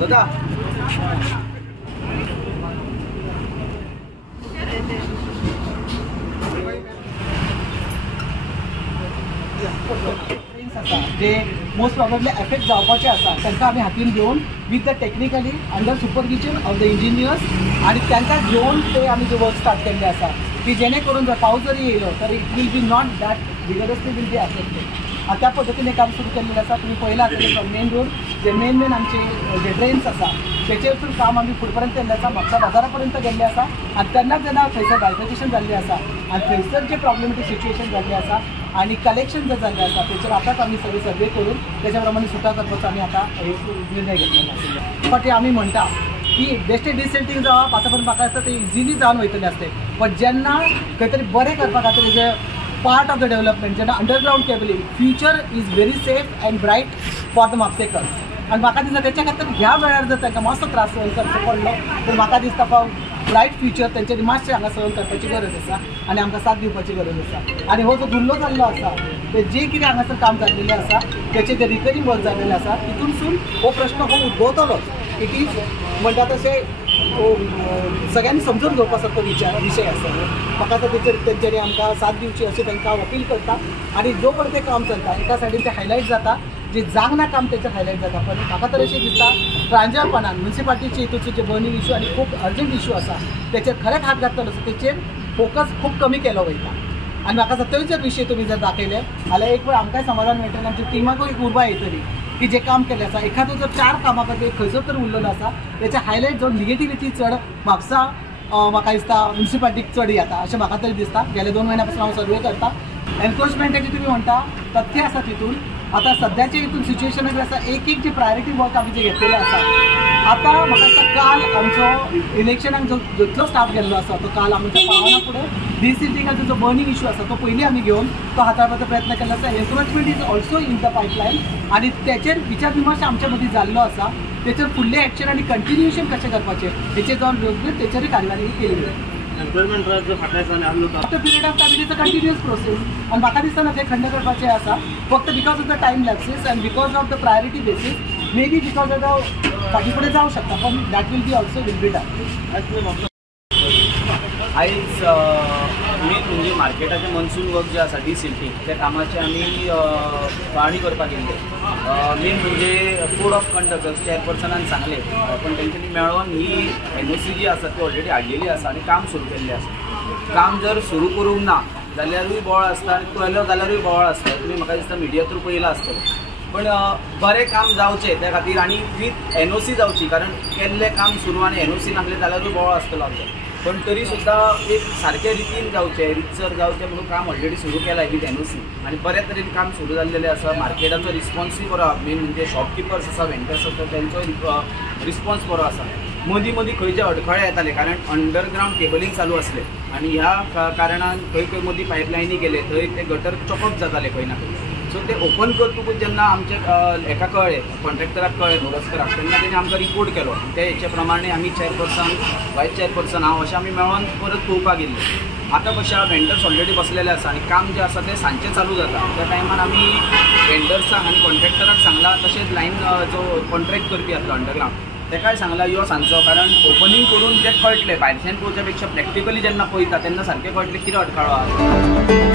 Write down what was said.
दादा जे most प्रॉब्लेमली effect जावपाचे आसा तांकां आमी हातीन घेवन with the technically under supervision of the engineers आनी तांकां घेवन ते आमी जे वर्क स्टार्ट केल्ले आसा की जेणे करून जर पावस जरी येयलो तर it will be not that vigorously will be affected. त्या पद्धतीने काम सुरू केल्लें आसा. तुम्ही पळयलां आसतलें मेन रोड जे मेन आमचे जे ड्रेन्स आसा तेचे वचून काम आमी फुड पर्यंत केल्लें आसा. म्हापसा बाजारा पर्यंत गेल्लें आसा आनी तेन्नाच जेन्ना थंयसर बायफर्केशन जाल्लें आसा आनी थंयसर जे प्रॉब्लेमेटीक सिच्युएशन जाल्लें आसा आणि कलेक्शन जे जाल्लें आसा तेचेर आतांच आमी सगळे सर्वे करून त्याच्या प्रमाणे सुटा करपाचो आमी आतां निर्णय घेतलेलो आसा. बट आमी म्हणटा की बेस्टे डिसेंटिंग जावप आतां पर्यंत म्हाका दिसता ते इजिली जावन वयतलें आसलें. बट जेन्ना खंय तरी बरें करपा खातीर is part of the development जेन्ना underground cabling future is very safe and bright for the म्हापसेकर्स आनी म्हाका दिसता तेच्या खातीर ह्या वेळार जर तांकां मातसो त्रास सहन करचो पडलो तर म्हाका दिसता ब्रायट फ्युचर तेंच्यांनी मातशें हांगा सहन करपाची गरज आसा आनी आमकां साथ दिवपाची गरज आसा. आनी हो जो धुल्लो जाल्लो आसा ते जे कितें हांगासर काम जाल्लेलें आसा तेचे जे रिकरिंग वर्क जाल्लेलें आसा तितूनसून हो प्रश्न हो उद्भवतलोच. इट इज म्हणटा तशें सगळ्यांनी समजून घेवपासारको विशय आसा. म्हाका दिसता तेंच्यांनी आमकां साथ दिवची अशें तांकां अपील करता. आनी जो पर्यंत तें काम चलता एका सायडीन तें हायलायट जाता जे जागना काम तेचेर हायलायट जाता. पण म्हाका तर अशें दिसता प्रांजळपणान म्युनिसिपालिटीचे हितूचो जे बर्निंग इशू आनी खूब अर्जंट इशू आसा तेचेर खरेंच हात घातलो आसा तेचेर फोकस खूब कमी केलो वयता. आनी म्हाका दिसता थंय जर विशय तुमी जर दाखयले जाल्यार एक वेळ आमकांय समाधान मेळटलें आमच्या टिमाकूय एक उर्बा येतली की जे काम केलें आसा. एखादो जर 4 कामां खातीर खंयचो तर उरलेलो आसा तेचे हायलायट जावन निगेटिविटी चड म्हापसा म्हाका दिसता म्युनिसिपालिटीक चड येता अशें म्हाका तरी दिसता. गेल्या 2 म्हयन्या पासून हांव सर्वे करता. एनक्रोचमेंटाची तुमी म्हणटा तथ्य आसा तितून. आता सध्याच्या हितून सिच्युएशन आसा एक जे प्रायोरिटी वर्क आमी जे घेतलेले आसा आता म्हाका दिसता काल आमचो इलेक्शनाक जो जितलो स्टाफ गेल्लो आसा तो काल आमच्या पावना फुडें डिसिल्टिंगाचो जो बर्निंग इशू आसा तो पयलीं आमी घेवन तो हाताळपाचो प्रयत्न केल्लो आसा. Encroachment is also in the pipeline आनी तेचेर विचार विमर्श आमच्या मदीं जाल्लो आसा. तेचेर फुडलें एक्शन आनी कंटिन्युएशन कशें करपाचें हेचेर जावन योग्य तेचेरूय कार्यवाही केली वता. एम्प्लॉयमेंट जो फाटल्या after period of time it is a continuous process आनी म्हाका दिसता ते खंड करपाचें आसा फक्त because of the time lapses and because of the priority basis may be because of the फाटी फुडें जावं शकता पण that will be also will be done. आयज मेन म्हणजे मार्केटाचें मनसून वर्क जे आसा डिसिल्टिंग त्या कामाची आमी पाहणी करपाक गेल्ले. मेन म्हणजे कोड ऑफ कंडक्ट चेअरपर्सनान सांगले पण तेंच्यांनी मेळोन ही NOC जी आसा ती ऑलरेडी हाडलेली आसा आनी काम सुरू केल्लें आसा. काम जर सुरू करूंक ना जाल्यारूय बोवाळ आसता आनी केलो जाल्यारूय बोवाळ आसता. तुमी म्हाका दिसता मिडिया थ्रू पळयलां आसतलें. पण बरें काम जावचें त्या खातीर आनी विथ NOC जावची कारण केल्लें काम सुरू आनी NOC नासलें जाल्यारूय बोवाळ आसतलो आमचो. पण तरी सुद्दां एक सारके रितीन जावचें रितसर जावचें म्हणून काम ऑलरेडी सुरू केलां विथ NOC आनी बऱ्या तरेन काम सुरू जाल्लेलें आसा. मार्केटाचो रिस्पॉन्सूय बरो आसा. मेन म्हणजे शॉपकिपर्स आसा वेंडर्स आसा तेंचो रिस्पॉन्स बरो आसा. मदीं मदीं खंयचे अडखळे येताले कारण अंडरग्रावंड केबलिंग चालू आसलें आनी ह्या कारणान खंय खंय मदीं पायपलायनी गेले थंय ते गटर चॉकअप जाताले खंय ना खंय. सो ते ओपन करतकूच जेन्ना आमचे हेका कळ्ळें कॉन्ट्रॅक्टराक कळ्ळें मोरजकराक तेन्ना तेणी आमकां रिपोर्ट केलो. ते हेचे प्रमाणे आमी चेअरपर्सन वायस चेअरपर्सन हांव अशें आमी मेळोन परत पळोवपाक गेल्ले. आतां कशें आहा वेंडर्स ऑलरेडी बसलेले आसा आनी काम जें आसा तें सांजचें चालू जाता. त्या टायमान आमी वेंडर्सांक आनी कॉन्ट्रॅक्टराक सांगलां तशेंच लायन जो कॉन्ट्रॅक्ट करपी आसलो अंडरग्रावंड तेकाय सांगलां यो सांजचो कारण ओपनिंग करून तें कळटलें भायरच्यान पळोवच्या पेक्षा प्रॅक्टिकली जेन्ना पळयता तेन्ना सारकें कळटलें कितें अडखळो आहा.